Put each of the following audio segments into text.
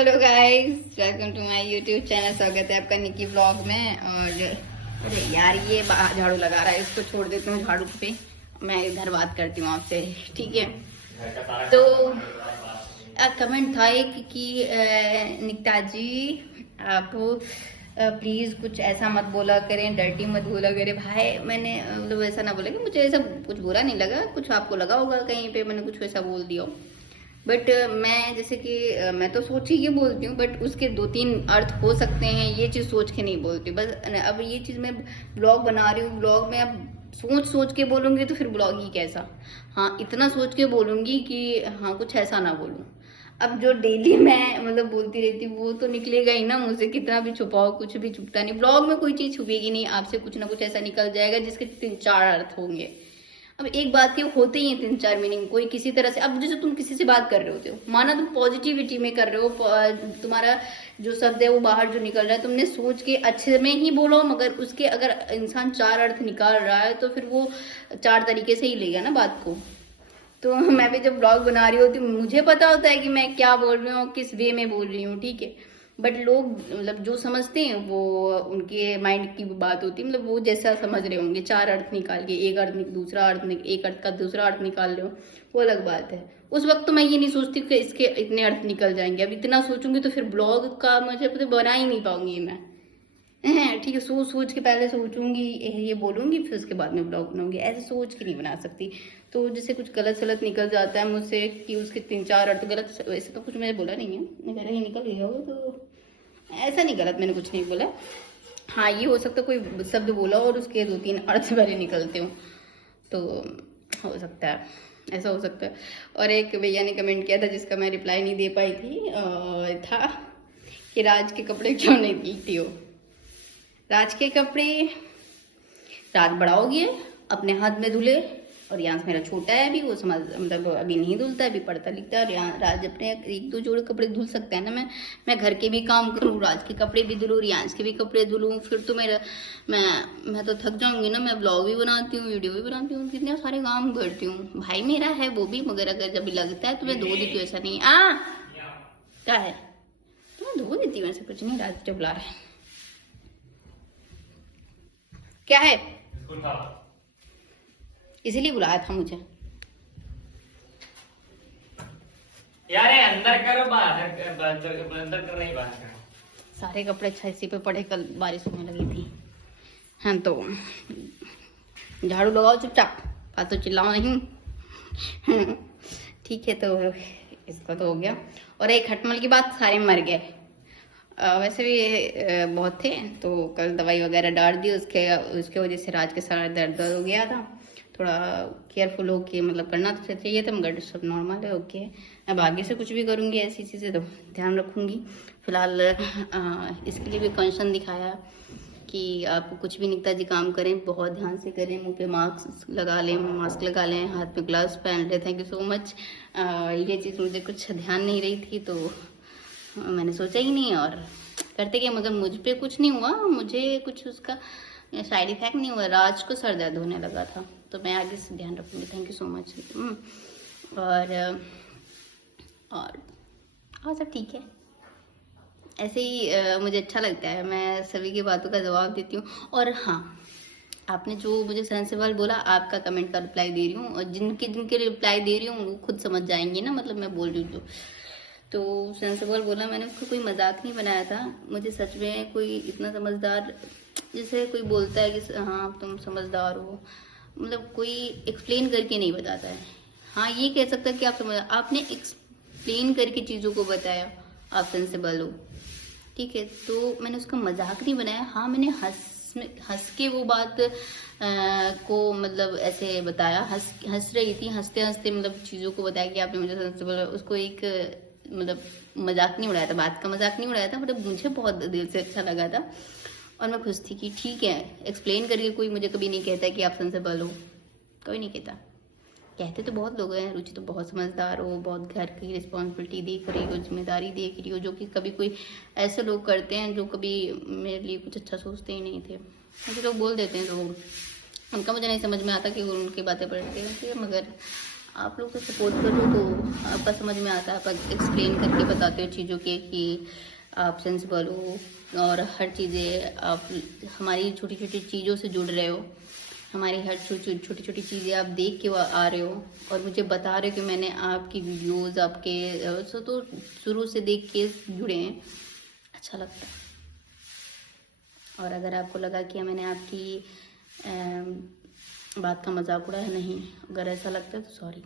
Hello guys, welcome to my YouTube channel. स्वागत है आपका निकी ब्लॉग में। और अरे यार, ये बाहर झाड़ू लगा रहा है, इसको छोड़ देती हूँ झाड़ू पे। मैं इधर बात करती हूँ आपसे, ठीक है? तो कमेंट था एक कि निकिता जी आप प्लीज़ कुछ ऐसा मत बोला करें, डर्टी मत बोला करें। भाई मैंने मतलब ऐसा ना बोला कि मुझे ऐसा कुछ बुरा नहीं लगा, कुछ आपको लगा होगा कहीं पे मैंने कुछ वैसा बोल दिया हो। बट मैं जैसे कि मैं तो सोच ही ये बोलती हूँ, बट उसके 2-3 अर्थ हो सकते हैं, ये चीज़ सोच के नहीं बोलती बस। अब ये चीज़ मैं ब्लॉग बना रही हूँ, ब्लॉग में अब सोच सोच के बोलूँगी तो फिर ब्लॉग ही कैसा। हाँ, इतना सोच के बोलूँगी कि हाँ कुछ ऐसा ना बोलूँ। अब जो डेली मैं मतलब बोलती रहती हूँ वो तो निकलेगा ही ना मुझे, कितना भी छुपाओ कुछ भी छुपता नहीं। ब्लॉग में कोई चीज़ छुपेगी नहीं, आपसे कुछ ना कुछ ऐसा निकल जाएगा जिसके 3-4 अर्थ होंगे। अब एक बात के होते ही हैं 3-4 मीनिंग, कोई किसी तरह से। अब जैसे तुम किसी से बात कर रहे होते हो, माना तुम पॉजिटिविटी में कर रहे हो, तुम्हारा जो शब्द है वो बाहर जो निकल रहा है तुमने सोच के अच्छे में ही बोलो, मगर उसके अगर इंसान 4 अर्थ निकाल रहा है तो फिर वो 4 तरीके से ही लेगा ना बात को। तो मैं भी जब ब्लॉग बना रही होती हूँ मुझे पता होता है कि मैं क्या बोल रही हूँ, किस वे में बोल रही हूँ, ठीक है? बट लोग मतलब जो समझते हैं वो उनके माइंड की बात होती है, मतलब वो जैसा समझ रहे होंगे। 4 अर्थ निकाल के एक अर्थ दूसरा अर्थ एक अर्थ का दूसरा अर्थ निकाल रहे हो, वो अलग बात है। उस वक्त तो मैं ये नहीं सोचती कि इसके इतने अर्थ निकल जाएंगे। अब इतना सोचूंगी तो फिर ब्लॉग का मुझे बना ही नहीं पाऊंगी मैं। ठीक है, सोच सोच के पहले सोचूंगी ये बोलूंगी, फिर उसके बाद में ब्लॉग बनाऊंगी। ऐसे सोच के नहीं बना सकती। तो जैसे कुछ गलत सलत निकल जाता है मुझसे कि उसके 3-4 अर्थ गलत, वैसे तो कुछ मैंने बोला नहीं है, अगर ही निकल गया हो तो ऐसा नहीं, गलत मैंने कुछ नहीं बोला। हाँ, ये हो सकता है कोई शब्द बोला और उसके 2-3 अर्थ भरे निकलते हो, तो हो सकता है, ऐसा हो सकता है। और एक भैया ने कमेंट किया था जिसका मैं रिप्लाई नहीं दे पाई थी, था कि राज के कपड़े क्यों नहीं धुलती हो। राज के कपड़े रात बड़ा हो गया, अपने हाथ में धुले। और यहाँ मेरा छोटा है अभी, वो समझ मतलब अभी नहीं धुलता है, अभी पढ़ता लिखता है। और यहाँ राज अपने 1-2 जोड़े कपड़े धुल सकता है ना। मैं घर के भी काम करूँ, राज के कपड़े भी धुलूँ, रियांश के भी कपड़े धुलूँ, फिर तो मैं तो थक जाऊंगी ना। मैं ब्लॉग भी बनाती हूँ, वीडियो भी बनाती हूँ, कितने सारे काम करती हूँ। भाई मेरा है वो भी, मगर अगर जब लगता है तो मैं धो देती हूँ, ऐसा नहीं। क्या है तो मैं धो देती हूँ, ऐसा कुछ नहीं। राज जो बुला रहा है क्या है, इसीलिए बुलाया था मुझे। यार अंदर करो, अंदर कर रही बाहर करो। सारे कपड़े अच्छा इसी पे पड़े, कल बारिश होने लगी थी। हाँ तो झाड़ू लगाओ चुपचाप, फालतू चिल्लाओ नहीं। ठीक है, तो इसका तो हो गया। और एक खटमल की बात, सारे मर गए। वैसे भी बहुत थे, तो कल दवाई वगैरह डाल दी, उसके वजह से राज के सारा दर्द हो गया था। थोड़ा केयरफुल होके मतलब करना तो चाहिए था, मगर सब नॉर्मल है, ओके है। अब आगे से कुछ भी करूँगी ऐसी चीज़ें तो ध्यान रखूँगी। फिलहाल इसके लिए भी कंसर्न दिखाया कि आप कुछ भी निकिता जी काम करें बहुत ध्यान से करें, मुंह पे मास्क लगा लें, हाथ में ग्लव्स पहन लें। Thank you so much. ये चीज़ मुझे कुछ ध्यान नहीं रही थी तो मैंने सोचा ही नहीं और करते गए, मगर मुझ पे कुछ नहीं हुआ, मुझे कुछ उसका साइड इफेक्ट नहीं हुआ। राज को सर दर्द होने लगा था, तो मैं आगे से ध्यान रखूँगी। Thank you so much. और सब ठीक है, ऐसे ही मुझे अच्छा लगता है, मैं सभी की बातों का जवाब देती हूँ। और हाँ, आपने जो मुझे सेंसिबल बोला, आपका कमेंट का रिप्लाई दे रही हूँ, और जिनके रिप्लाई दे रही हूँ वो खुद समझ जाएंगे ना, मतलब मैं बोल रही हूँ तो सेंसिबल बोला मैंने, उसको कोई मजाक नहीं बनाया था। मुझे सच में कोई इतना समझदार, जैसे कोई बोलता है कि हाँ तुम समझदार हो, मतलब कोई एक्सप्लेन करके नहीं बताता है। हाँ, ये कह सकता है कि आप समझ, आपने एक्सप्लेन करके चीज़ों को बताया, आप सेंसिबल हो, ठीक है? तो मैंने उसका मजाक नहीं बनाया। हाँ, मैंने हंस के वो बात को मतलब ऐसे बताया, हंस रही थी, हंसते हंसते मतलब चीज़ों को बताया कि आपने मुझे सेंसिबल, उसको एक मतलब मजाक नहीं उड़ाया था, बात का मजाक नहीं उड़ाया था, मतलब मुझे बहुत दिल से अच्छा लगा था। और मैं खुश थी कि ठीक है, एक्सप्लेन करके कोई मुझे कभी नहीं कहता कि आप सेंसिबल हो, कोई नहीं कहता। कहते तो बहुत लोग हैं, रुचि तो बहुत समझदार हो, बहुत घर की रिस्पॉन्सिबिलिटी देख रही हो, जिम्मेदारी देख रही हो, जो कि कभी कोई ऐसे लोग करते हैं जो कभी मेरे लिए कुछ अच्छा सोचते ही नहीं थे। ऐसे लोग बोल देते हैं तो उनका मुझे नहीं समझ में आता कि उनकी बातें पढ़ते हैं, मगर आप लोग को सपोर्ट करो तो आपका समझ में आता है, आप एक्सप्लेन करके बताते हो चीज़ों के कि आप सेंसिबल हो और हर चीज़ें आप हमारी छोटी छोटी चीज़ों से जुड़ रहे हो, हमारी हर छोटी छोटी चीज़ें आप देख के आ रहे हो और मुझे बता रहे हो कि मैंने आपकी वीडियोस आपके तो शुरू से देख के जुड़े हैं, अच्छा लगता है। और अगर आपको लगा कि मैंने आपकी बात का मजाक उड़ाया, नहीं, अगर ऐसा लगता है तो सॉरी।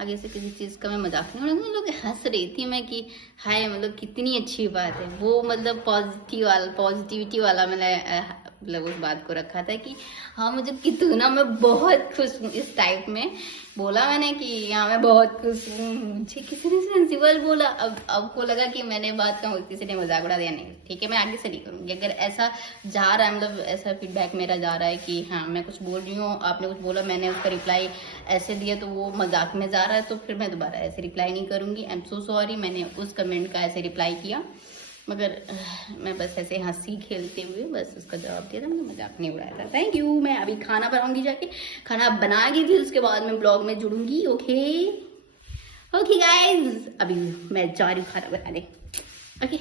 आगे से किसी चीज़ का मैं मजाक नहीं उड़ाऊंगी। लोग हंस रही थी मैं कि हाय मतलब कितनी अच्छी बात है, वो मतलब पॉजिटिविटी वाला मैंने मतलब उस बात को रखा था कि हाँ मुझे कितना मैं बहुत खुश हूँ, इस टाइप में बोला मैंने कि हाँ मैं बहुत खुश हूँ। मुझे किसी ने सेंसिबल बोला, अब आपको लगा कि मैंने बात का किसी ने मजाक उड़ा दिया, नहीं ठीक है, मैं आगे से नहीं करूँगी। अगर ऐसा जा रहा है मतलब ऐसा फीडबैक मेरा जा रहा है कि हाँ मैं कुछ बोल रही हूँ, आपने कुछ बोला, मैंने उसका रिप्लाई ऐसे दिया तो वो मजाक में जा रहा है, तो फिर मैं दोबारा ऐसे रिप्लाई नहीं करूँगी। आई एम सो सॉरी, मैंने उस कमेंट का ऐसे रिप्लाई किया, मगर मैं बस ऐसे हंसी खेलते हुए बस उसका जवाब दिया था, मैंने मजाक नहीं उड़ाया था। Thank you. मैं अभी खाना बनाऊंगी, जाके खाना बनाएगी, फिर उसके बाद मैं ब्लॉग में जुड़ूंगी। ओके गाइज, अभी मैं जा रही हूँ खाना बनाने। ओके,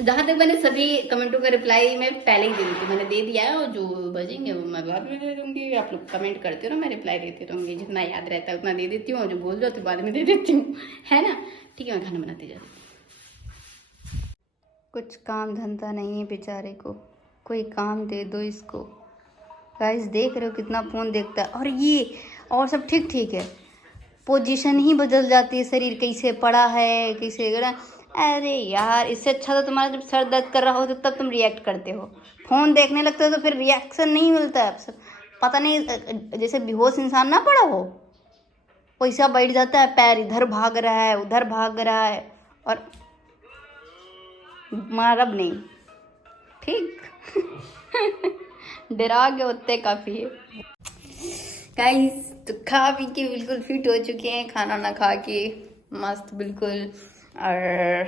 जहाँ तक मैंने सभी कमेंटों का रिप्लाई मैं पहले ही दे दी थी, मैंने दे दिया है, और जो बजेंगे वो मैं बाद में दे दूँगी। आप लोग कमेंट करते हो ना, मैं रिप्लाई देती रहूँगी, जितना याद रहता है उतना दे देती हूँ, जो बोल दो तो बाद में दे देती हूँ, है ना। ठीक है, मैं खाना बनाती जाती हूँ। कुछ काम धंधा नहीं है बेचारे को, कोई काम दे दो इसको। गाइस देख रहे हो कितना फ़ोन देखता है, और ये और सब ठीक ठीक है, पोजीशन ही बदल जाती है, शरीर कैसे पड़ा है कैसे गिरा। अरे यार, इससे अच्छा तो तुम्हारा जब सर दर्द कर रहा हो तो तब तुम रिएक्ट करते हो, फ़ोन देखने लगते हो तो फिर रिएक्शन नहीं मिलता है। पता नहीं, जैसे बेहोश इंसान ना पड़ा हो वैसा बैठ जाता है, पैर इधर भाग रहा है उधर भाग रहा है, और मारब नहीं, ठीक। डरा के होते काफ़ी है गाइस। तो खा पी के बिल्कुल फिट हो चुके हैं, खाना ना खा के मस्त बिल्कुल। और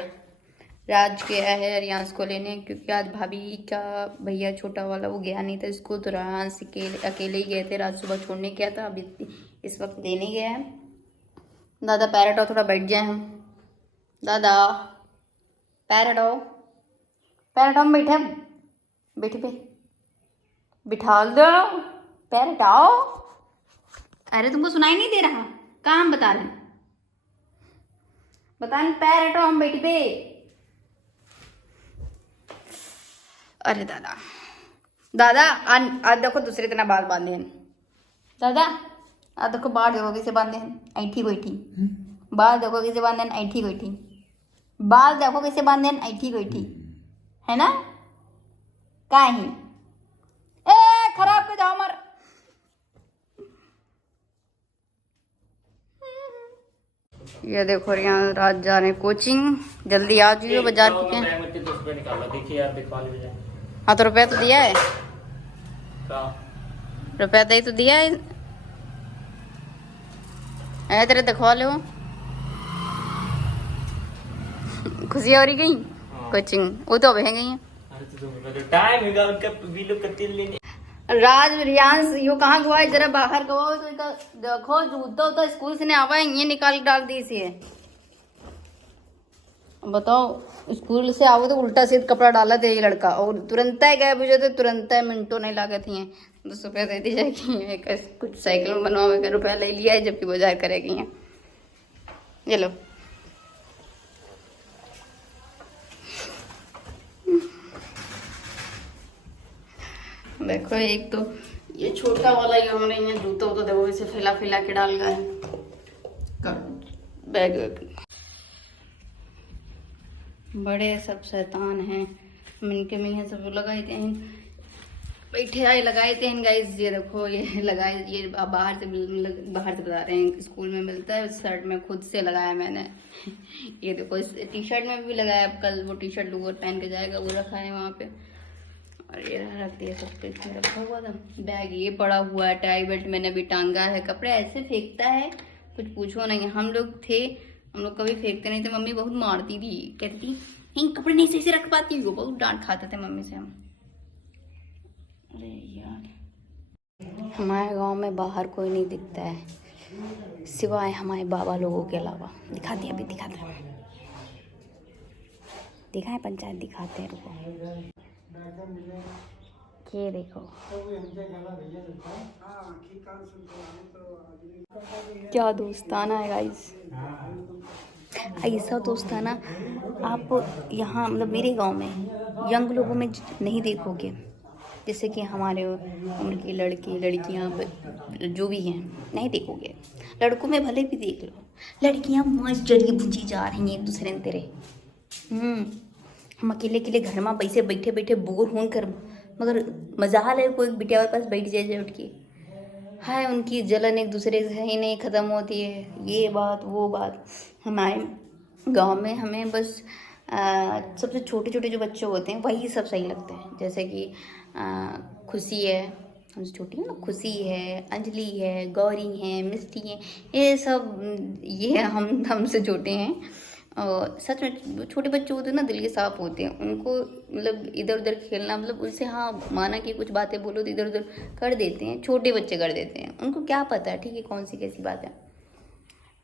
राज गया है रियांश को लेने, क्योंकि आज भाभी का भैया छोटा वाला वो गया नहीं था इसको, तो रियांश अकेले ही गए थे। राज सुबह छोड़ने गया था, अभी इस वक्त लेने गया है। दादा पैर हटाओ, थोड़ा बैठ जाए हम। दादा पैर हटाओ, पैर हटाओ, बैठे बैठे पे बिठा दो, पैर हटाओ। अरे तुमको सुनाई नहीं दे रहा, कहाँ हम बता रहे हैं, बता रहे पैर हटाओ, हम बैठे पे। अरे दादा, दादा आज देखो दूसरे तरह बाल बांधे हैं। दादा आज देखो बाल देखो कैसे बांधे हैं, ऐठी गोईठी। बाल देखो कैसे बांधे हैं, ऐठी गोईठी। बाल देखो कैसे बांधे हैं, ऐठी गोईठी, है ना। काहे ए खराब कर जाओ मर। ये देखो यहाँ रात जा रहे कोचिंग, जल्दी आ जाइए, बाजार के। देखिए यार, दिखा लीजिए। हाँ तो रुपया तो दिया है, रुपया दे तो दिया है, तेरे दिखवा लो। खुशी हो रही गई कोचिंग, वो तो अभी गई है। राज रियांश यो कहाँ गवा है, जरा बाहर गवा तो देखो, जूता उता स्कूल से नहीं आवा है, ये निकाल के डाल दी इसे। बताओ, स्कूल से आओ तो उल्टा सीधा कपड़ा डाला था ये लड़का, और तुरंत ही गए मुझे तो तुरंत ही मिनटों नहीं लागे थी। 200 रुपया दे दी जाएगी, कुछ साइकिल में बनवा में रुपया ले लिया है, जबकि बाजार करेगी है। ये लो, देखो एक तो ये छोटा वाला ही हमारे यहाँ जूता उता देखो इसे फैला फैला के डाल गए बैग। बड़े सब शैतान हैं, मिनके में ये सब लगाए थे, बैठे आए लगाए थे गाइस। ये देखो ये लगाए, ये बाहर से बता रहे हैं स्कूल में मिलता है, शर्ट में खुद से लगाया मैंने। ये देखो इस टी शर्ट में भी लगाया, कल वो टी शर्ट लोअर पहन के जाएगा, वो रखा है वहाँ पे। और ये रख दिया सब कुछ इसमें रखा हुआ था। बैग ये पड़ा हुआ है, टाई बेल्ट मैंने भी टांगा है। कपड़े ऐसे फेंकता है कुछ पूछो नहीं। हम लोग कभी फेंकते नहीं थे, मम्मी बहुत मारती थी, कहती थी इन कपड़े नहीं सही से रख पाती हो, बहुत डांट खाते थे मम्मी से हम। अरे यार हमारे गांव में बाहर कोई नहीं दिखता है सिवाय हमारे बाबा लोगों के अलावा। दिखाते हैं, अभी दिखाते हैं, दिखाएं पंचायत, दिखाते हैं, रुको। ये देखो क्या दोस्ताना है गाइस, ऐसा दोस्ताना आप यहाँ मतलब मेरे गांव में यंग लोगों में नहीं देखोगे। जैसे कि हमारे उम्र के लड़के लड़कियाँ जो भी हैं नहीं देखोगे। लड़कों में भले भी देख लो, लड़कियाँ मस्त जड़ी भुजी जा रही हैं एक दूसरे ने तेरे। हम अकेले अकेले घर में बैसे बैठे बैठे बोर हों कर, मगर मजाल है कोई बिटिया के पास बैठ जाए उठ के। हाय उनकी जलन एक दूसरे से ही नहीं ख़त्म होती है, ये बात वो बात। हमारे गांव में हमें बस सबसे छोटे छोटे जो बच्चे होते हैं वही सब सही लगते हैं। जैसे कि खुशी है, हमसे छोटी है ना, खुशी है, अंजलि है, गौरी है, मिष्टी है, ये सब ये हमसे छोटे हैं। और सच में छोटे बच्चे होते हैं ना, दिल के साफ होते हैं। उनको मतलब इधर उधर खेलना, मतलब उनसे हाँ माना कि कुछ बातें बोलो तो इधर उधर कर देते हैं, छोटे बच्चे कर देते हैं। उनको क्या पता है ठीक है कौन सी कैसी बात है।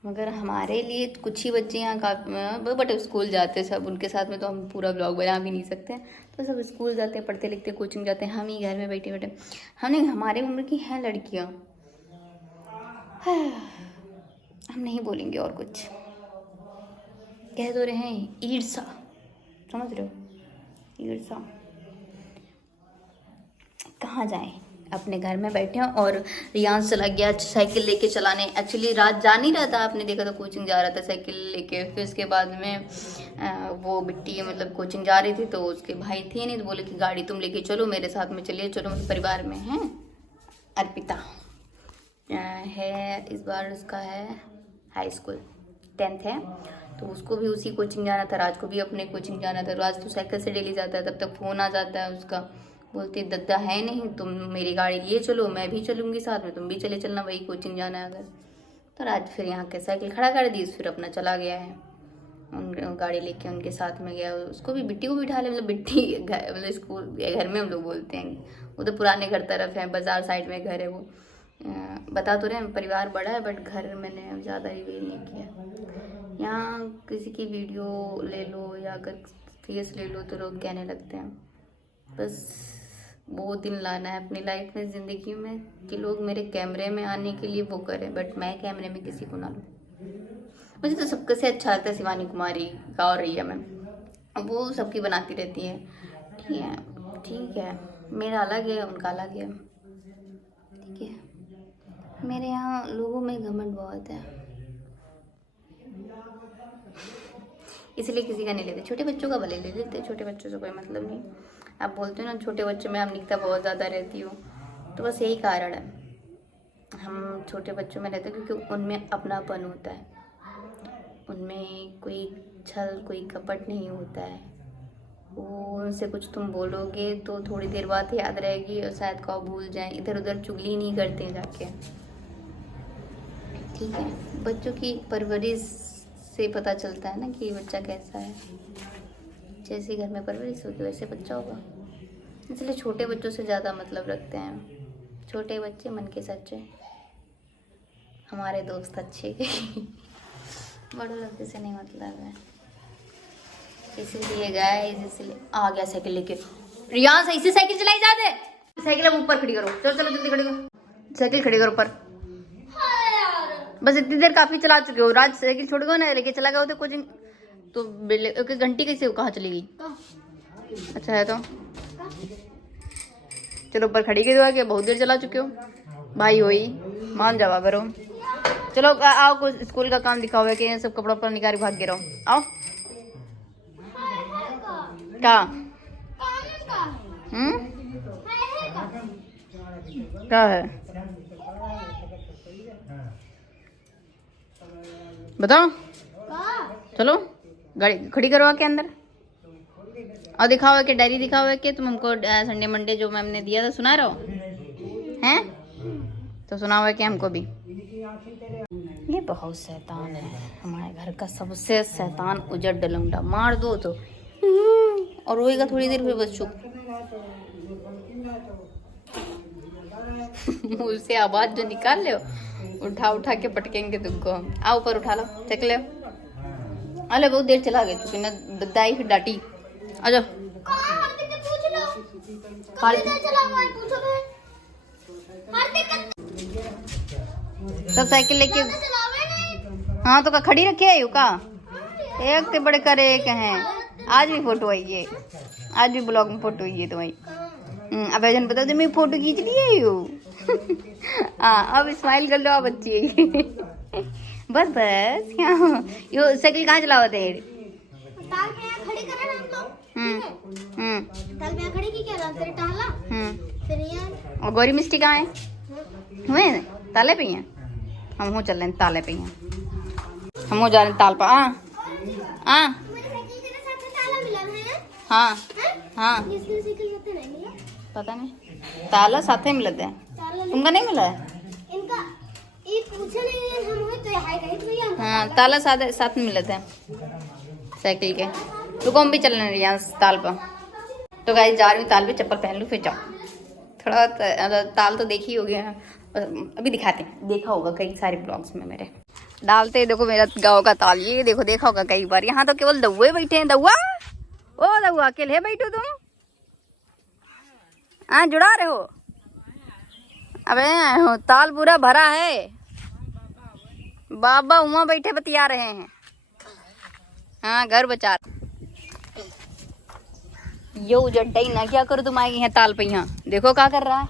मगर हमारे लिए कुछ ही बच्चे यहाँ काफ़ी, बट स्कूल जाते सब, उनके साथ में तो हम पूरा ब्लॉग बना भी नहीं सकते। तो सब स्कूल जाते हैं, पढ़ते लिखते, कोचिंग जाते हैं, हम ही घर में बैठे बैठे। हम नहीं, हमारे उम्र की हैं लड़कियाँ। हम नहीं बोलेंगे और कुछ, कह तो रहे हैं ईर्षा, समझ रहे हो, ईर्षा। कहाँ जाएं, अपने घर में बैठे हैं। और रियांश चला गया साइकिल लेके चलाने। एक्चुअली रात जा नहीं रहा था, आपने देखा था, कोचिंग जा रहा था साइकिल लेके। फिर उसके बाद में वो बिट्टी मतलब कोचिंग जा रही थी, तो उसके भाई थे नहीं, तो बोले कि गाड़ी तुम लेके चलो, मेरे साथ में चलिए, चलो। मतलब परिवार में है अर्पिता है, इस बार उसका है हाई स्कूल 10th है, तो उसको भी उसी कोचिंग जाना था। राज को भी अपने कोचिंग जाना था। राज तो साइकिल से डेली जाता है, तब तक फ़ोन आ जाता है उसका, बोलती दद्दा है नहीं, तुम मेरी गाड़ी लिए चलो, मैं भी चलूँगी साथ में, तुम भी चले चलना, वही कोचिंग जाना है अगर। तो राज फिर यहाँ के साइकिल खड़ा कर दी, फिर अपना चला गया है, उन गाड़ी लेके उनके साथ में गया। उसको भी, बिट्टी को भी उठा ले, मतलब बिट्टी मतलब स्कूल घर में हम लोग बोलते हैं, वो तो पुराने घर तरफ है, बाजार साइड में घर है वो। बता तो रहे हैं परिवार बड़ा है, बट घर मैंने ज़्यादा रिवील नहीं किया। यहाँ किसी की वीडियो ले लो या अगर फेस ले लो तो लोग कहने लगते हैं। बस बहुत दिन लाना है अपनी लाइफ में, ज़िंदगी में, कि लोग मेरे कैमरे में आने के लिए वो करें, बट मैं कैमरे में किसी को ना लूँ। मुझे तो सबसे से अच्छा लगता है शिवानी कुमारी गा रही है, मैं वो सबकी बनाती रहती है। ठीक है, मेरा अलग है, उनका अलग है, ठीक है। मेरे यहाँ लोगों में घमंड बहुत है, इसलिए किसी का नहीं लेते। छोटे बच्चों का भले ले लेते, छोटे बच्चों से कोई मतलब नहीं। आप बोलते हो ना छोटे बच्चों में अमनिकता बहुत ज़्यादा रहती हो, तो बस यही कारण है। हम छोटे बच्चों में रहते हैं क्योंकि उनमें अपनापन होता है, उनमें कोई छल कोई कपट नहीं होता है। वो उनसे कुछ तुम बोलोगे तो थोड़ी देर बाद याद रहेगी और शायद कब भूल जाएं। इधर उधर चुगली नहीं करते हैं जाके, ठीक है। बच्चों की परवरिश से पता चलता है ना कि बच्चा कैसा है। जैसे घर में परवरिश होगी वैसे बच्चा होगा, इसलिए छोटे बच्चों से ज़्यादा मतलब रखते हैं। छोटे बच्चे मन के सच्चे, हमारे दोस्त अच्छे बड़ों लोग से नहीं मतलब है। इसीलिए गाइस, इसलिए आ गया साइकिल लेके। रियांश ऐसे साइकिल चलाई जा दे, साइकिल अब ऊपर खड़ी करो, चलो चलो जल्दी खड़ी करो, साइकिल खड़ी करो ऊपर। बस इतनी देर काफी चला चुके हो। राज साइकिल छोड़ गया ना, लेके चला गया तो कोचिंग, तो एक घंटी कैसे कहाँ चली गई? अच्छा है तो चलो ऊपर खड़ी कर दो, बहुत देर चला चुके हो भाई, होई मान जावा करो। चलो आओ, कुछ स्कूल का काम दिखाओ है कि सब कपड़ा पर निकाल भाग के रहो। आओ क्या क्या है बताओ। चलो गाड़ी खड़ी करवा के अंदर और दिखाओ है कि डायरी दिखाओ है कि तुम हमको संडे मंडे जो मैम ने दिया था सुना रहे हो हैं, तो सुनाओ है कि हमको भी। ये बहुत शैतान है, हमारे घर का सबसे शैतान उजड़ डलंगड़ा। मार दो तो और रोएगा थोड़ी देर, फिर बस चुप। मुंह से आवाज जो निकाल लो, उठा उठा के पटकेंगे तुमको हम। आओ ऊपर उठा लो, चेक ले। अरे बहुत देर चला गए तू, बिना दाई फिर डांटी। आ जाओ। सब साइकिल लेके। हाँ तो का खड़ी रखे है का? एक ते बड़े करे एक हैं। आज भी फोटो आई है, आज भी ब्लॉग में फोटो आई है तुम्हारी। अब जन बता दे मैं फोटो खींच ली है यू। हाँ अब स्माइल कर लो आप बच्ची। बस बस यहाँ यो साइकिल कहाँ चलावा थे? खड़ी करा ना हम लोग। ताल में खड़ी की क्या रहा तेरे टाला? फिर यार और गौरी मिस्टी कहाँ है? हुए ताले पे हैं। हम हो चल रहे हैं ताले पे हैं, हम हो जा रहे हैं ताल पर। हाँ हाँ हाँ पता नहीं, ताला साथ ही मिलते हैं। तुमका नहीं मिला है? इनका ये पूछे नहीं हम हो तो हाय गाइस भैया। हाँ ताला साथ में मिलते हैं साइकिल के। तो हम भी चल रहे हैं ताल पर। तो गाइस जा रही हूँ ताल पे, चप्पल पहन लूँ फिर जाओ। थोड़ा ताल तो देखी होगी, अभी दिखाते हैं, देखा होगा कई सारे ब्लॉग्स में मेरे डालते। देखो मेरा गाँव का ताल, ये देखो देखा होगा कई बार। यहाँ तो केवल दौए बैठे हैं। दौआ ओ दौआ अकेले बैठो तुम? हाँ जुड़ा रहे हो? अबे हो ताल पूरा भरा है। बाबा वहाँ बैठे बतिया रहे हैं। हाँ घर बचा यो जड्डा ना क्या करो तुम आई हैं ताल पे। यहाँ देखो क्या कर रहा है।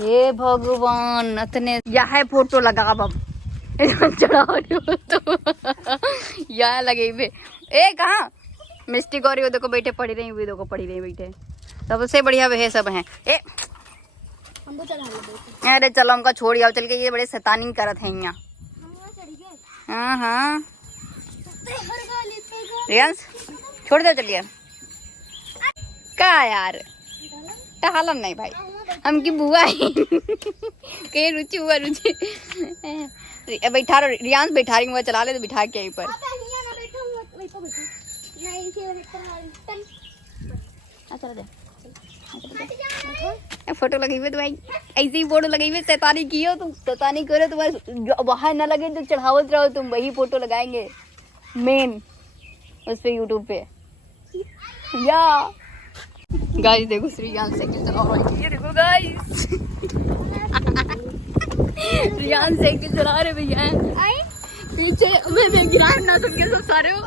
हे भगवान इतने यह फोटो लगा अब चढ़ा रही हो तो यहाँ लगे हुए। ए कहाँ मिस्टी गौरी देखो बैठे पढ़ी रही हुई, देखो पढ़ी रही बैठे। सबसे बढ़िया वह सब हैं। ए अरे चलो हमका छोड़ आओ चल के, ये बड़े शैतानी करत हैं यहाँ। हाँ हाँ रियांश छोड़ दे चलिए। का यार टहलम नहीं भाई, हम की बुआ है। कहीं रुचि हुआ रुचि बैठा रियांश बैठा रही हुआ, चला ले तो बिठा के यहीं पर। फोटो लगी हुई तो भाई ऐसे ही फोटो लगी हुई। शैतानी की हो तुम, शैतानी करो तो बस वहां ना लगे तो चढ़ावत रहो तुम, वही फोटो लगाएंगे मेन उस पे यूट्यूब पे। या गाइस देखो श्रीयान साइकिल चला रहा है, ये देखो गाइस। श्रीयान साइकिल चला रहे भैया पीछे मैं गिरा ना सके सब सारे हो।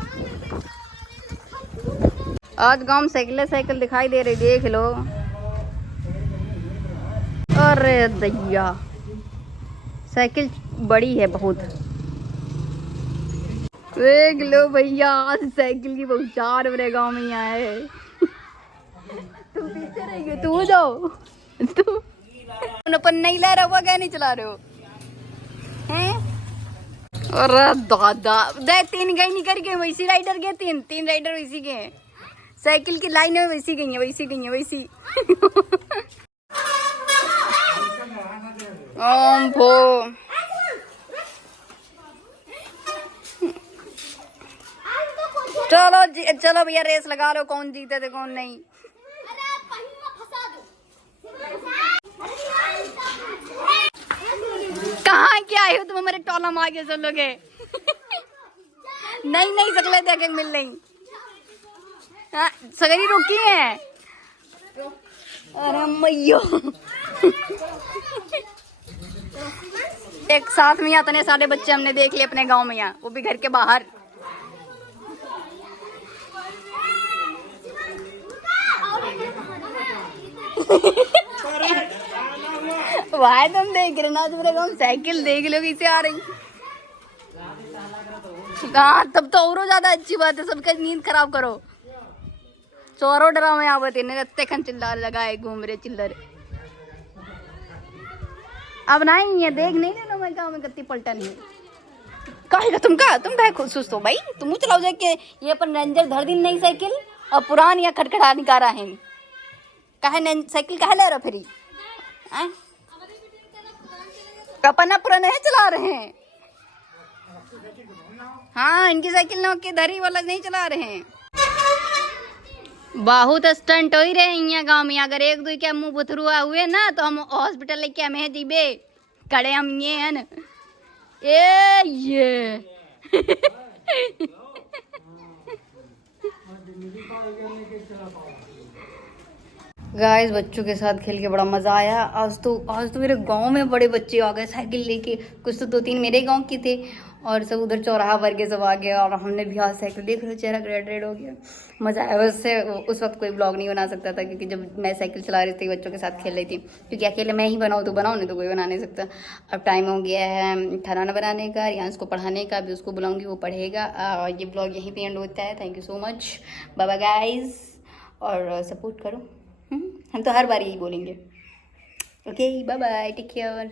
आज गांव में साइकिल दिखाई दे रही, देख लो। अरे दैया साइकिल बड़ी है बहुत, देख लो भैया। आज साइकिल की बहुत चार मेरे गांव में यहाँ है। तुम पीछे रही, तू जाओ। तुम अपन नहीं ला रहा हुआ, क्या नहीं चला रहे हो हैं? अरे दादा दे 3 गई नहीं करके वैसी राइडर के 3 राइडर वैसी के साइकिल की लाइन में वैसी गई है वैसी। ओम भो चलो भैया रेस लगा लो, कौन जीते थे कौन नहीं। कहाँ क्या आए हो तुम हमारे टोला मार के सब लोग? नहीं सकले देखे मिल नहीं। सगरी रुकी है। अरे मैयो एक साथ में यहाँ इतने सारे बच्चे हमने देख लिए अपने गांव में, यहाँ वो भी घर के बाहर। भाई तुम देख रहे ना, तुम्हारे गाँव साइकिल देख लो कैसे आ रही। हाँ तब तो और ज्यादा अच्छी बात है, सबका नींद खराब करो। चोरो ड्रामे आवत है खन चिल्ला लगाए घूम रहे चिल्लर। अब नहीं है देख नहीं लेना मैं गाँव में कत्ती पलटा नहीं कहेगा। तुम कहे खुश हो भाई, तुम चलाओ जाके ये अपन रेंजर धर दिन नहीं साइकिल और पुरान या खटखटा निकारा है। कहे साइकिल कहे ले रहा फिर अपना पुराना है चला रहे हैं। हाँ इनकी साइकिल न के धरी वाला नहीं चला रहे हैं। बहुत स्टंट हो ही रहे यहाँ गाँव में। अगर एक दो क्या मुंह बुथरुआ हुए ना तो हम हॉस्पिटल लेके हमें जीबे खड़े हम ये है ना ये गाइस बच्चों के साथ खेल के बड़ा मजा आया। आज तो मेरे गांव में बड़े बच्चे आ गए साइकिल लेके। कुछ तो 2-3 मेरे गांव के थे और सब उधर चौराहा भर के सब आ गए और हमने भी आज साइकिल देख लो चेहरा रेड हो गया। मजा आया। वैसे उस वक्त कोई ब्लॉग नहीं बना सकता था क्योंकि जब मैं साइकिल चला रही थी बच्चों के साथ खेल रही थी, क्योंकि अकेले मैं ही बनाऊँ तो बनाऊँ नहीं तो कोई बना नहीं सकता। अब टाइम हो गया है खाना बनाने का या उसको पढ़ाने का। अभी उसको बुलाऊंगी वो पढ़ेगा। ये ब्लॉग यहीं पर एंड होता है। Thank you so much. Bye bye guys और सपोर्ट करो। हम तो हर बार यही बोलेंगे। Okay bye bye take care.